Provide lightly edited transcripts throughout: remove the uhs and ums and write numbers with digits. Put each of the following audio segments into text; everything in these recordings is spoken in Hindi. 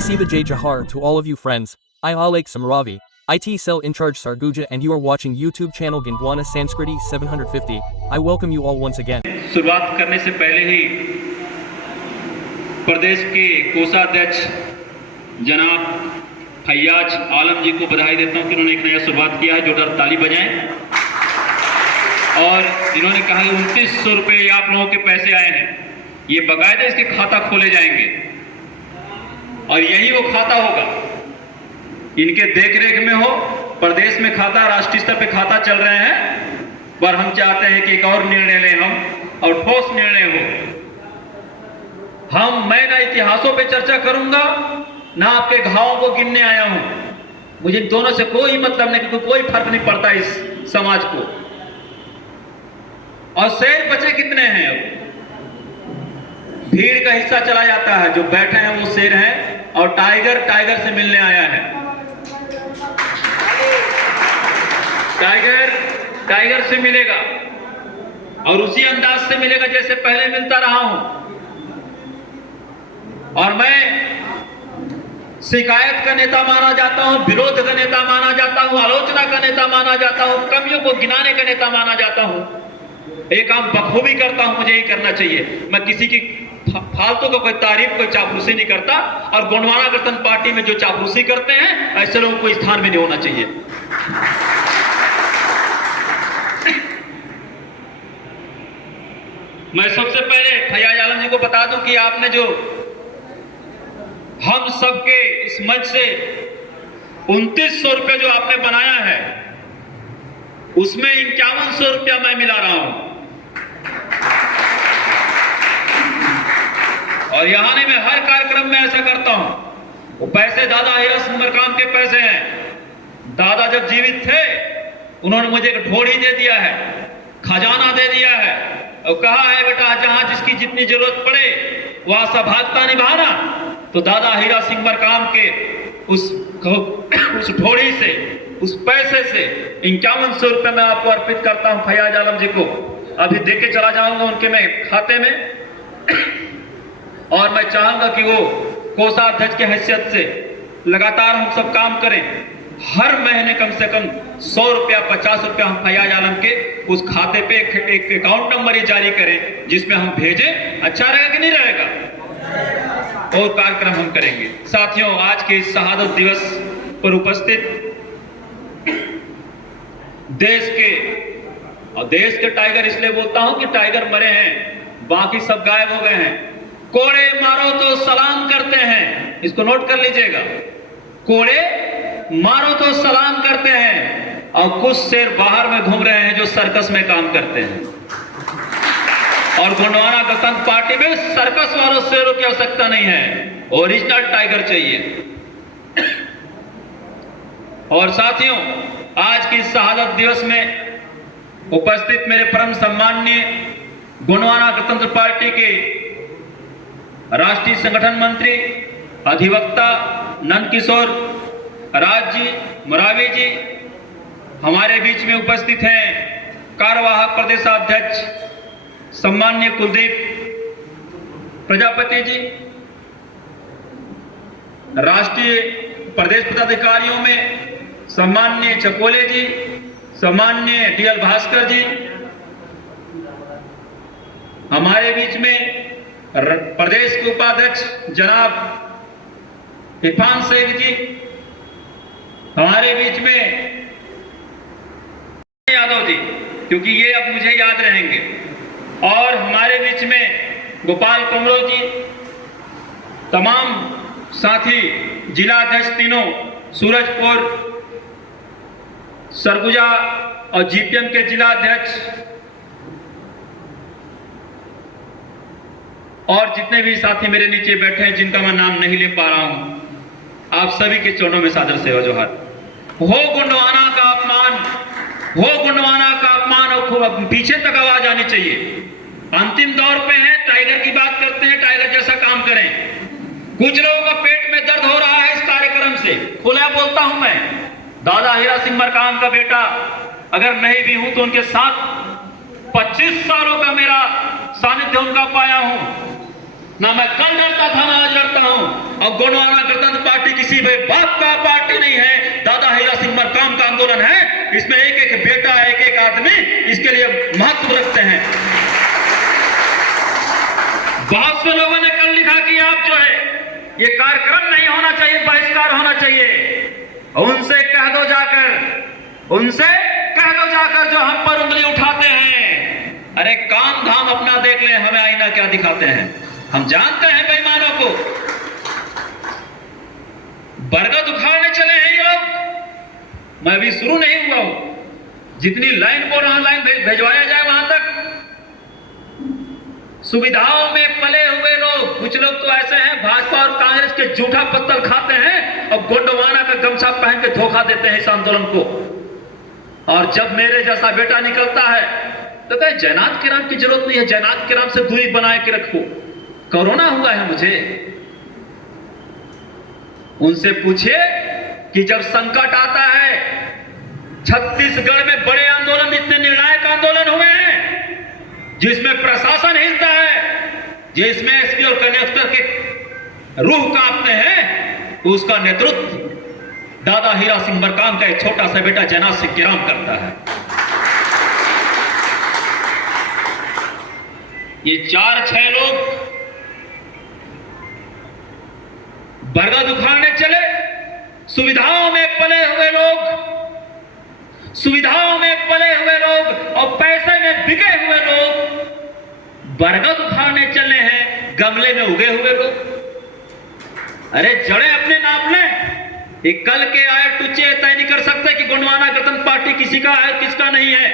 Siva J. Jahar to all of you friends, I Alek Samaravi, IT cell in charge Sarguja and you are watching YouTube channel Gindwana Sanskriti 750. I welcome you all once again. शुरुआत करने से पहले ही प्रदेश के कोषाध्यक्ष जनाब फैयाज आलम जी को बधाई देता हूं कि उन्होंने एक नया शुरुआत किया है। जोरदार ताली बजाएं। और इन्होंने कहा कि 2900 रुपये आप लोगों के पैसे आए हैं, ये बाकायदा इसके खाता खोले जाएंगे और यही वो खाता होगा, इनके देखरेख में हो। प्रदेश में खाता, राष्ट्रीय स्तर पे खाता चल रहे हैं, पर हम चाहते हैं कि एक और निर्णय लें हम और ठोस निर्णय हो। मैं ना इतिहासों पे चर्चा करूंगा, ना आपके घावों को गिनने आया हूं। मुझे दोनों से कोई मतलब नहीं, क्योंकि कोई फर्क नहीं पड़ता इस समाज को। और शेर बचे कितने हैं? अब भीड़ का हिस्सा चला जाता है, जो बैठे हैं वो शेर हैं और टाइगर से मिलने आया है। टाइगर से मिलेगा और उसी अंदाज से मिलेगा जैसे पहले मिलता रहा हूं। और मैं शिकायत का नेता माना जाता हूं, विरोध का नेता माना जाता हूं, आलोचना का नेता माना जाता हूं, कमियों को गिनाने का नेता माना जाता हूं। ये काम बखूबी करता हूं, मुझे ही करना चाहिए। मैं किसी की फालतू को कोई तारीफ, कोई चापलूसी नहीं करता। और गोंडवाना गठबंधन पार्टी में जो चापलूसी करते हैं, ऐसे लोगों को स्थान में नहीं होना चाहिए। मैं सबसे पहले फैयाज आलम जी को बता दूं कि आपने जो हम सबके इस मंच से 2900 रुपये जो आपने बनाया है, उसमें 5100 रुपया मैं मिला रहा हूं। और यहां नहीं, मैं हर कार्यक्रम में ऐसा करता हूं। वो पैसे दादा हीरा सिंह मरकाम के पैसे हैं। दादा जब जीवित थे, उन्होंने मुझे एक ढोड़ी दे दिया है, खजाना दे दिया है और कहा है बेटा जहां जिसकी जितनी जरूरत पड़े वहां सहभागिता निभाना। तो दादा हीरा सिंह मरकाम के उस ढोड़ी से, उस पैसे से 5100 रुपये मैं आपको अर्पित करता हूं फैयाज आलम जी को। अभी दे के चला जाऊंगा उनके मैं खाते में। और मैं चाहूंगा कि वो कोषाध्यक्ष की हैसियत से लगातार हम सब काम करें। हर महीने कम से कम 100 रुपया, 50 रुपया हम फैयाज आलम के उस खाते पे एक अकाउंट नंबर ही जारी करें, जिसमें हम भेजें। अच्छा रहेगा कि नहीं रहेगा? और कार्यक्रम हम करेंगे। साथियों, आज के इस शहादत दिवस पर उपस्थित देश के टाइगर इसलिए बोलता हूं कि टाइगर मरे हैं, बाकी सब गायब हो गए हैं। कोड़े मारो तो सलाम करते हैं, इसको नोट कर लीजिएगा। कोड़े मारो तो सलाम करते हैं। और कुछ शेर बाहर में घूम रहे हैं जो सर्कस में काम करते हैं। और गोंडवाना गणतंत्र पार्टी में सर्कस वालों शेरों की आवश्यकता नहीं है, ओरिजिनल टाइगर चाहिए। और साथियों, आज की शहादत दिवस में उपस्थित मेरे परम सम्माननीय गोंडवाना गणतंत्र पार्टी के राष्ट्रीय संगठन मंत्री अधिवक्ता नंदकिशोर राज जी, मरावी जी, हमारे बीच में उपस्थित हैं कार्यवाहक प्रदेशाध्यक्ष सम्माननीय कुलदीप प्रजापति जी, राष्ट्रीय प्रदेश पदाधिकारियों में सम्माननीय चकोले जी, सम्माननीय डीएल भास्कर जी, हमारे बीच में प्रदेश के उपाध्यक्ष जनाब इरफान शेख जी, हमारे बीच में यादव जी, क्योंकि ये अब मुझे याद रहेंगे, और हमारे बीच में गोपाल कमरो जी, तमाम साथी जिला अध्यक्ष तीनों, सूरजपुर, सरगुजा और जीपीएम के जिला अध्यक्ष, और जितने भी साथी मेरे नीचे बैठे हैं जिनका मैं नाम नहीं ले पा रहा हूं, आप सभी के चरणों में सादर सेवा जोहार। हो गोंडवाना का अपमान, हो गोंडवाना का अपमान, और पीछे तक आवाज आनी चाहिए। अंतिम दौर पे हैं, टाइगर की बात करते हैं, टाइगर जैसा काम करें। कुछ लोगों का पेट में दर्द हो रहा है इस कार्यक्रम से, खुला बोलता हूं मैं। दादा हीरा सिंह मरकाम का बेटा अगर नहीं भी हूं तो उनके साथ 25 सालों का मेरा सानिध्य उनका पाया हूं। ना मैं कल डरता था ना आज डरता हूं। और गोंडवाना गणतंत्र पार्टी किसी भी बाप का पार्टी नहीं है, दादा हीरा सिंह मरकाम का आंदोलन है। इसमें एक एक बेटा, एक एक आदमी इसके लिए महत्व रखते हैं। बहुत से लोगों ने कल लिखा कि आप जो है ये कार्यक्रम नहीं होना चाहिए, बहिष्कार होना चाहिए। उनसे कह दो जाकर जो हम पर उंगली उठाते हैं, अरे काम धाम अपना देख ले, हमें आईना क्या दिखाते हैं। हम जानते हैं बेईमानों को। बरगद उखाड़ने चले हैं ये लोग। मैं अभी शुरू नहीं हुआ हूं, जितनी लाइन बोल रहा हूं लाइन भेजवाया जाए वहां तक। सुविधाओं में पले हुए लोग, कुछ लोग तो ऐसे हैं भाजपा और कांग्रेस के जूठा पत्तल खाते हैं और गोंडवाना का गमछा पहन के धोखा देते हैं इस आंदोलन को। और जब मेरे जैसा बेटा निकलता है तो कहे जयनाथ किराम की जरूरत नहीं है, जयनाथ किराम से दूरी बनाए के रखो, कोरोना हुआ है मुझे। उनसे पूछिए कि जब संकट आता है, छत्तीसगढ़ में बड़े आंदोलन, इतने निर्णायक आंदोलन हुए हैं जिसमें प्रशासन हिलता है, जिसमें एसपी और कलेक्टर के रूह कांपते हैं, उसका नेतृत्व दादा हीरा सिंह मरकाम का एक छोटा सा बेटा जयनाथ सिंह किराम करता है। ये 4-6 लोग बरगद उखाड़ने चले, सुविधाओं में पले हुए लोग और पैसे में बिके हुए लोग बरगद उखाड़ने चले हैं, गमले में उगे हुए लोग। अरे जड़ें अपने नाप लें। ये कल के आए टुच्चे तय नहीं कर सकते कि गोंडवाना गणतंत्र पार्टी किसी का है किसका नहीं है।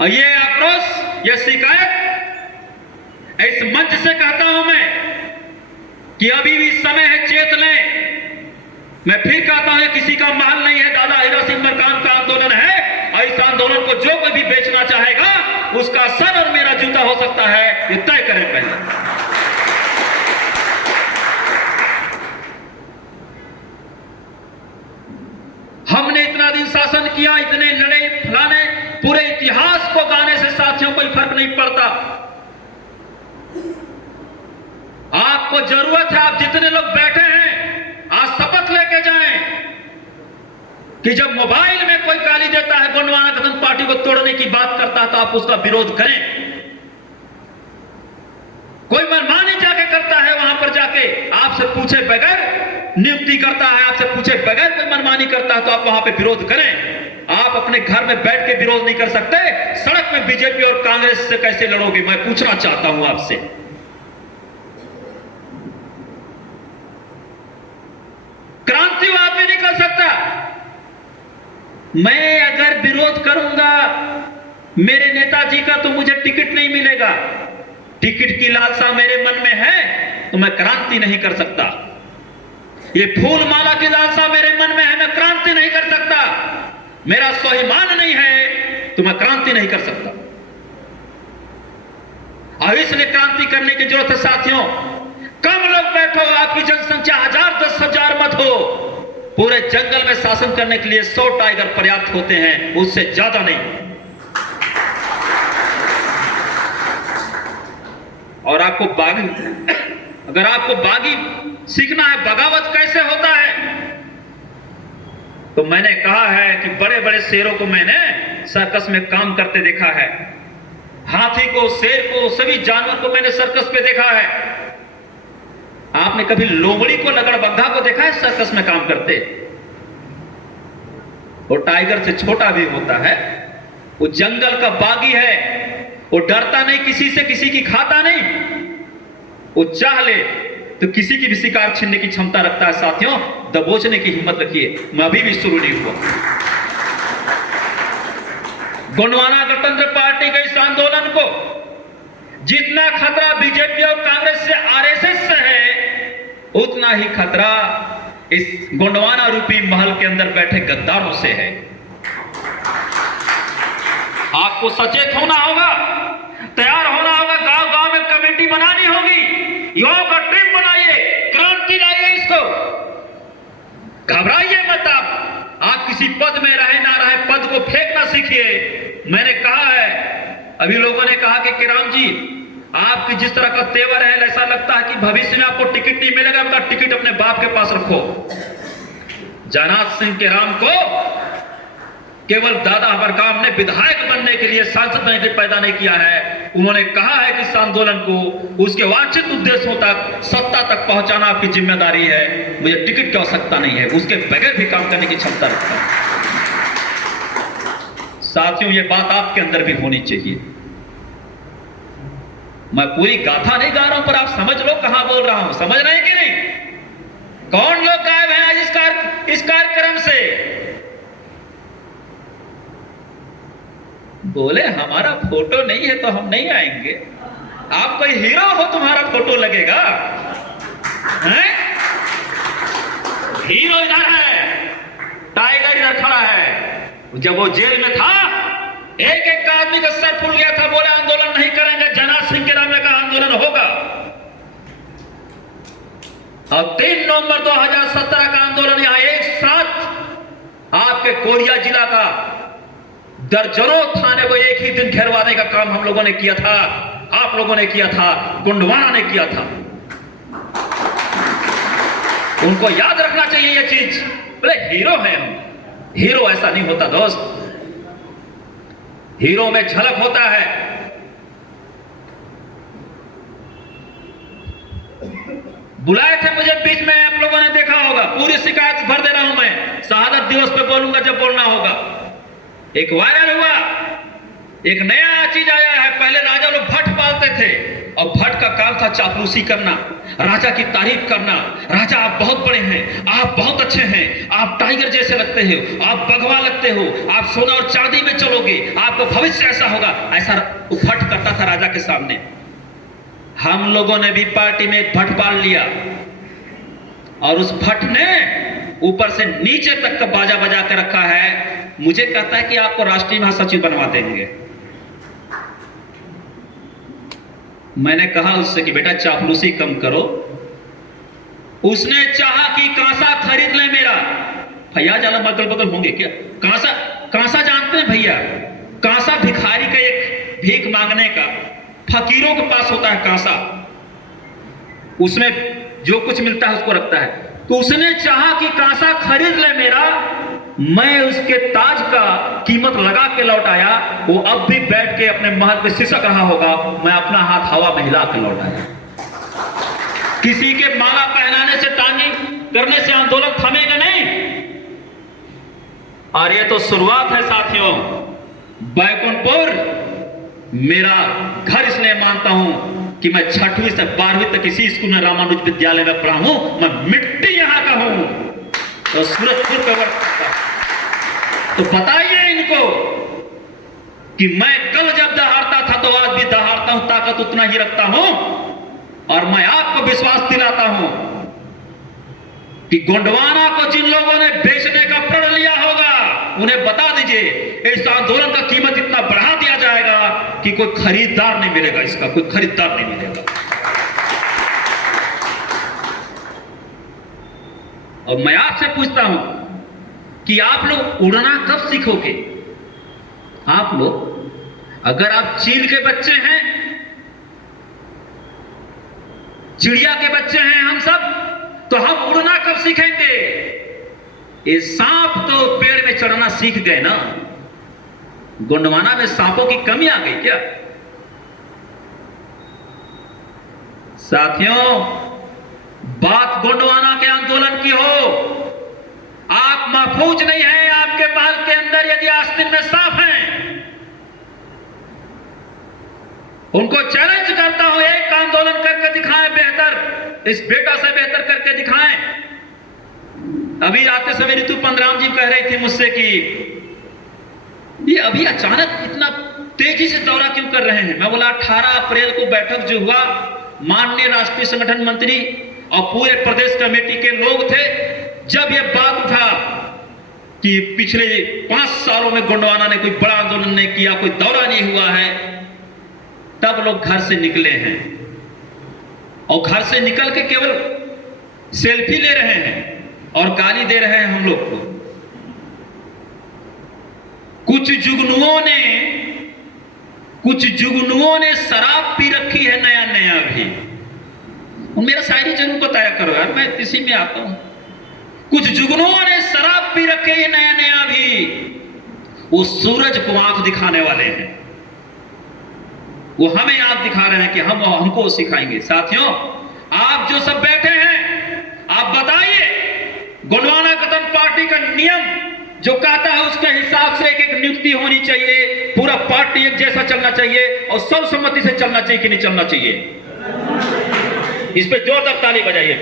और ये आक्रोश, ये शिकायत इस मंच से कहता हूं मैं कि अभी भी समय है, चेत लें। मैं फिर कहता हूं किसी का महल नहीं है, दादा हीरा सिंह मरकाम का आंदोलन है। और इस आंदोलन को जो कोई भी बेचना चाहेगा उसका सर और मेरा जूता हो सकता है, ये तय करें पहले। हमने इतना दिन शासन किया, इतने लड़े फलाने, पूरे इतिहास को गाने से साथियों कोई फर्क नहीं पड़ता। आपको जरूरत है, आप जितने लोग बैठे हैं आज शपथ लेके जाएं कि जब मोबाइल में कोई गाली देता है, गोंडवाना गणतंत्र पार्टी को तोड़ने की बात करता है, तो आप उसका विरोध करें। कोई मनमानी जाके करता है, वहां पर जाके आपसे पूछे बगैर नियुक्ति करता है, आपसे पूछे बगैर कोई मनमानी करता है, तो आप वहां पे विरोध करें। आप अपने घर में बैठ के विरोध नहीं कर सकते, सड़क में बीजेपी और कांग्रेस से कैसे लड़ोगे? मैं पूछना चाहता हूं आपसे। क्रांतिवाद में नहीं कर सकता। मैं अगर विरोध करूंगा मेरे नेताजी का, तो मुझे टिकट नहीं मिलेगा। टिकट की लालसा मेरे मन में है तो मैं क्रांति नहीं कर सकता। ये फूल माला की लालसा मेरे मन में है, मैं क्रांति नहीं कर सकता। मेरा स्वाभिमान नहीं है तो मैं क्रांति नहीं कर सकता। और इसलिए क्रांति करने की जरूरत है साथियों। कम लोग बैठो, आपकी जनसंख्या 1000-10,000 मत हो। पूरे जंगल में शासन करने के लिए 100 टाइगर पर्याप्त होते हैं, उससे ज्यादा नहीं। और आपको अगर आपको बागी सीखना है, बगावत कैसे होता है, तो मैंने कहा है कि बड़े बड़े शेरों को मैंने सर्कस में काम करते देखा है। हाथी को, शेर को, सभी जानवर को मैंने सर्कस पे देखा है। आपने कभी लोमड़ी को, लगड़बग्घा को देखा है सर्कस में काम करते? वो टाइगर से छोटा भी होता है, वो जंगल का बागी है, वो डरता नहीं किसी से, किसी की खाता नहीं। वो चाह ले तो किसी की भी शिकार छीनने की क्षमता रखता है। साथियों, दबोचने की हिम्मत रखिए। मैं अभी भी शुरू नहीं हुआ। गोंडवाना गणतंत्र पार्टी के इस आंदोलन को जितना खतरा बीजेपी और कांग्रेस से, आरएसएस से है, उतना ही खतरा इस गोंडवाना रूपी महल के अंदर बैठे गद्दारों से है। आपको सचेत होना होगा, तैयार होना होगा, गांव गांव में कमेटी बनानी होगी, युवाओं का टीम बनाइए, क्रांति लाइए। इसको घबराइए मत। आप किसी पद में रहे ना रहे, पद को फेंकना सीखिए। मैंने कहा है, अभी लोगों ने कहा कि किराम जी आपकी जिस तरह का तेवर है, ऐसा लगता है कि भविष्य में आपको टिकट नहीं मिलेगा, आपका टिकट अपने बाप के पास रखो। जयनाथ सिंह के राम को केवल दादा अमरकाम ने विधायक बनने के लिए, सांसद बनने के लिए पैदा नहीं किया है। उन्होंने कहा है कि इस आंदोलन को उसके वांछित उद्देश्यों तक, सत्ता तक पहुंचाना आपकी जिम्मेदारी है। मुझे टिकट की आवश्यकता नहीं है, उसके बगैर भी काम करने की क्षमता रखता है। साथियों, ये बात आपके अंदर भी होनी चाहिए। मैं पूरी गाथा नहीं गा रहा हूं, पर आप समझ लो कहां बोल रहा हूं। समझ रहे हैं कि नहीं? कौन लोग गायब हैं आज इस कार्यक्रम से? बोले हमारा फोटो नहीं है तो हम नहीं आएंगे। आप कोई हीरो हो, तुम्हारा फोटो लगेगा? हैं? हीरो इधर है, टाइगर इधर खड़ा है। जब वो जेल में था, एक एक आदमी का सर फूल गया था, बोले आंदोलन नहीं करेंगे। जयनाथ सिंह के नाम में कहा आंदोलन होगा। और 3 नवंबर 2017 का आंदोलन यहां एक साथ आपके कोरिया जिला का दर्जनों थाने को एक ही दिन घेरवाने का काम हम लोगों ने किया था, आप लोगों ने किया था, गोंडवाना ने किया था। उनको याद रखना चाहिए ये चीज। बोले हीरो हैं हम। हीरो ऐसा नहीं होता दोस्त। हीरो में झलक होता है। बुलाए थे मुझे बीच में, आप लोगों ने देखा होगा। पूरी शिकायत भर दे रहा हूं मैं, शहादत दिवस पे बोलूंगा जब बोलना होगा। एक वायरल हुआ, एक नया चीज आया है। पहले राजा लोग भट्ट पालते थे और भट्ट का काम था चापलूसी करना, राजा की तारीफ करना। राजा आप बहुत बड़े हैं, आप बहुत अच्छे हैं, आप टाइगर जैसे लगते हो, आप बघवा लगते हो, आप सोना और चांदी में चलोगे, आपका भविष्य ऐसा होगा। ऐसा भट्ट करता था राजा के सामने। हम लोगों ने भी पार्टी में एक भट्ट पाल लिया और उस भट्ट ने ऊपर से नीचे तक का बाजा बजा के रखा है। मुझे कहता है कि आपको राष्ट्रीय महासचिव बनवा देंगे। मैंने कहा उससे कि बेटा चापलूसी कम करो। उसने चाहा कि कांसा खरीद ले मेरा। भैया ज्यादा बगल बगल होंगे क्या? कांसा जानते हैं भैया? कांसा भिखारी का एक भीख मांगने का, फकीरों के पास होता है कांसा। उसमें जो कुछ मिलता है उसको रखता है। तो उसने चाहा कि कांसा खरीद ले मेरा। मैं उसके ताज का कीमत लगा के लौट आया। वो अब भी बैठ के अपने महल पे सिसक रहा होगा। मैं अपना हाथ हवा में हिला के लौट आया। किसी के माला पहनाने से, टांगी करने से आंदोलन थमेगा नहीं। और ये तो शुरुआत है साथियों। बैकुंठपुर मेरा घर इसलिए मानता हूं कि मैं 6वीं से 12वीं तक इसी स्कूल में रामानुज विद्यालय में पढ़ा हूं। मैं मिट्टी यहां का हूं तो सूरजपुर पे तो बताइए इनको कि मैं कल जब दहाड़ता था तो आज भी दहाड़ता हूं, ताकत उतना ही रखता हूं। और मैं आपको विश्वास दिलाता हूं कि गोंडवाना को जिन लोगों ने बेचने का प्रण लिया होगा, उन्हें बता दीजिए इस आंदोलन का कीमत इतना बढ़ा दिया जाएगा कि कोई खरीदार नहीं मिलेगा। इसका कोई खरीदार नहीं मिलेगा। और मैं आपसे पूछता हूं कि आप लोग उड़ना कब सीखोगे? आप लोग अगर आप चील के बच्चे हैं, चिड़िया के बच्चे हैं हम सब, तो हम उड़ना कब सीखेंगे? ये सांप तो पेड़ में चढ़ना सीख गए ना। गोंडवाना में सांपों की कमी आ गई क्या? साथियों, बात गोंडवाना के आंदोलन की हो, आप महफूज नहीं हैं। आपके महल के अंदर यदि आस्तीन में सांप हैं, उनको चैलेंज करता हूं, एक आंदोलन करके दिखाएं बेहतर, इस बेटा से बेहतर करके दिखाएं। अभी आते समय ऋतु पंद्राम जी कह रही थी मुझसे कि ये अभी अचानक इतना तेजी से दौरा क्यों कर रहे हैं? मैं बोला 18 अप्रैल को बैठक जो हुआ, माननीय राष्ट्रीय संगठन मंत्री और पूरे प्रदेश कमेटी के लोग थे। जब यह बात उठा कि पिछले 5 सालों में गोंडवाना ने कोई बड़ा आंदोलन नहीं किया, कोई दौरा नहीं हुआ है, तब लोग घर से निकले हैं और घर से निकल के केवल सेल्फी ले रहे हैं और गाली दे रहे हैं हम लोग को। कुछ जुगनुओं ने, कुछ जुगनुओं ने शराब पी रखी है नया नया भी। मेरा शायरी जरूर बताया करो यार, मैं इसी में आता हूं। कुछ जुगनुओं ने शराब पी रखे है नया नया भी। वो सूरज को आंख दिखाने वाले हैं, वो हमें आंख दिखा रहे हैं कि हमको सिखाएंगे। साथियों, आप जो सब बैठे हैं, आप बताइए, गोंडवाना कतन पार्टी का नियम जो कहता है उसके हिसाब से एक एक नियुक्ति होनी चाहिए, पूरा पार्टी एक जैसा चलना चाहिए और सर्वसम्मति से चलना चाहिए कि नहीं चलना चाहिए? इस पे जोरदार ताली बजाइए।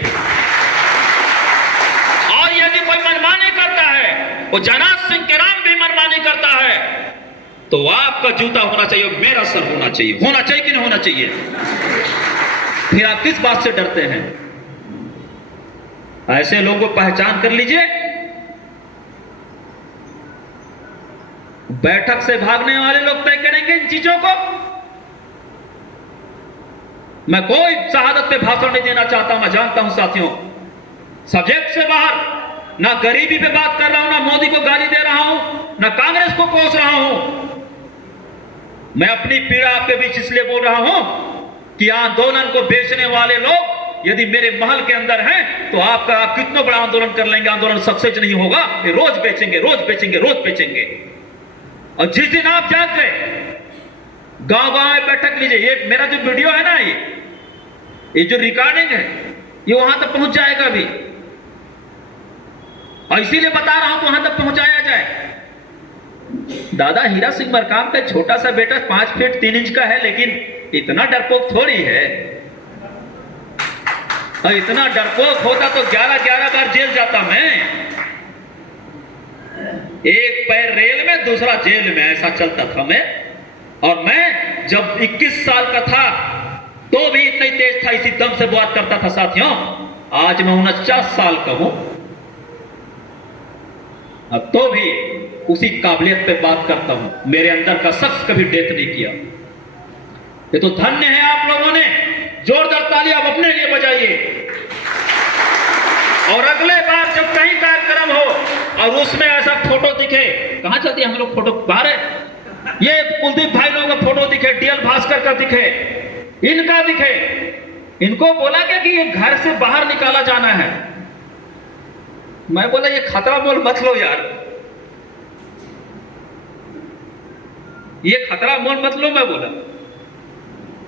और यदि कोई मनमानी करता है, वो जनाब सिंह के राम भी मनमानी करता है, तो आपका जूता होना चाहिए, मेरा सर होना चाहिए। होना चाहिए कि नहीं होना चाहिए? फिर आप किस बात से डरते हैं? ऐसे लोगों को पहचान कर लीजिए। बैठक से भागने वाले लोग तय करेंगे इन चीजों को। मैं कोई शहादत पे भाषण नहीं देना चाहता, मैं जानता हूं साथियों, सब्जेक्ट से बाहर, ना गरीबी पे बात कर रहा हूं, ना मोदी को गाली दे रहा हूं, ना कांग्रेस को कोस रहा हूं। मैं अपनी पीड़ा आपके बीच इसलिए बोल रहा हूं कि आंदोलन को बेचने वाले लोग यदि मेरे महल के अंदर हैं, तो आप कितना बड़ा आंदोलन कर लेंगे, आंदोलन सक्सेस नहीं होगा। ये रोज बेचेंगे, रोज बेचेंगे, रोज बेचेंगे। और जिस दिन आप जाग गए, गांव गांव में बैठक लीजिए। ये मेरा जो वीडियो है ना, ये जो रिकॉर्डिंग है, ये वहां तक पहुंच जाएगा अभी, और इसीलिए बता रहा हूं कि वहां तक पहुंचाया जाए। दादा हीरा सिंह मरकाम का छोटा सा बेटा 5 फीट 3 इंच का है, लेकिन इतना डरपोक थोड़ी है। और इतना डरपोक होता तो 11-11 बार जेल जाता मैं। एक पैर रेल में, दूसरा जेल में, ऐसा चलता था मैं। और मैं जब 21 साल का था तो भी इतना तेज था, इसी दम से बात करता था साथियों। आज मैं 49 साल का हूं, अब तो भी उसी काबिलियत पे बात करता हूं। मेरे अंदर का शख्स कभी डेथ नहीं किया। ये तो धन्य है आप लोगों ने। जोरदार ताली आप अपने लिए बजाइए। और अगले बार जब कहीं कार्यक्रम हो और उसमें ऐसा फोटो दिखे, कहां चलती है हम लोग फोटो, बाहर है, ये कुलदीप भाई लोगों का फोटो दिखे, डीएल भास्कर का दिखे, इनका दिखे, इनको बोला क्या कि ये घर से बाहर निकाला जाना है। मैं बोला ये खतरा मोल मत लो यार, ये खतरा मोल मत लो। मैं बोला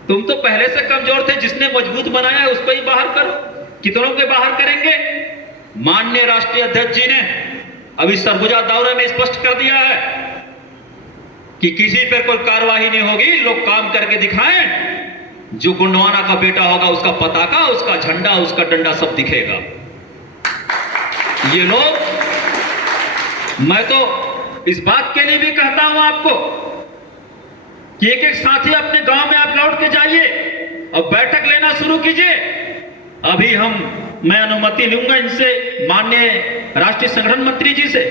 तुम तो पहले से कमजोर थे, जिसने मजबूत बनाया है उसको ही बाहर करो। कितनों के बाहर करेंगे? माननीय राष्ट्रीय अध्यक्ष जी ने अभी सरगुजा दौरे में स्पष्ट कर दिया है कि किसी पर कोई कार्रवाई नहीं होगी, लोग काम करके दिखाएं। जो गोंडवाना का बेटा होगा उसका पताका, उसका झंडा, उसका डंडा सब दिखेगा। ये लोग, मैं तो इस बात के लिए भी कहता हूं आपको कि एक एक साथी अपने गांव में आप लौट के जाइए और बैठक लेना शुरू कीजिए। अभी मैं अनुमति लूंगा इनसे, माननीय राष्ट्रीय संगठन मंत्री जी से,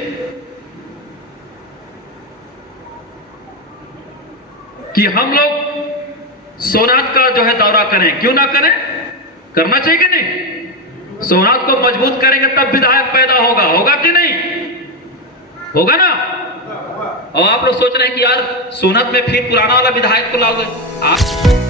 कि हम लोग सोनात का जो है दौरा करें। क्यों ना करें, करना चाहिए कि नहीं? सोनात को मजबूत करेंगे तब विधायक पैदा होगा कि नहीं? होगा ना? और आप लोग सोच रहे हैं कि यार सोनात में फिर पुराना वाला विधायक को लाओगे आप।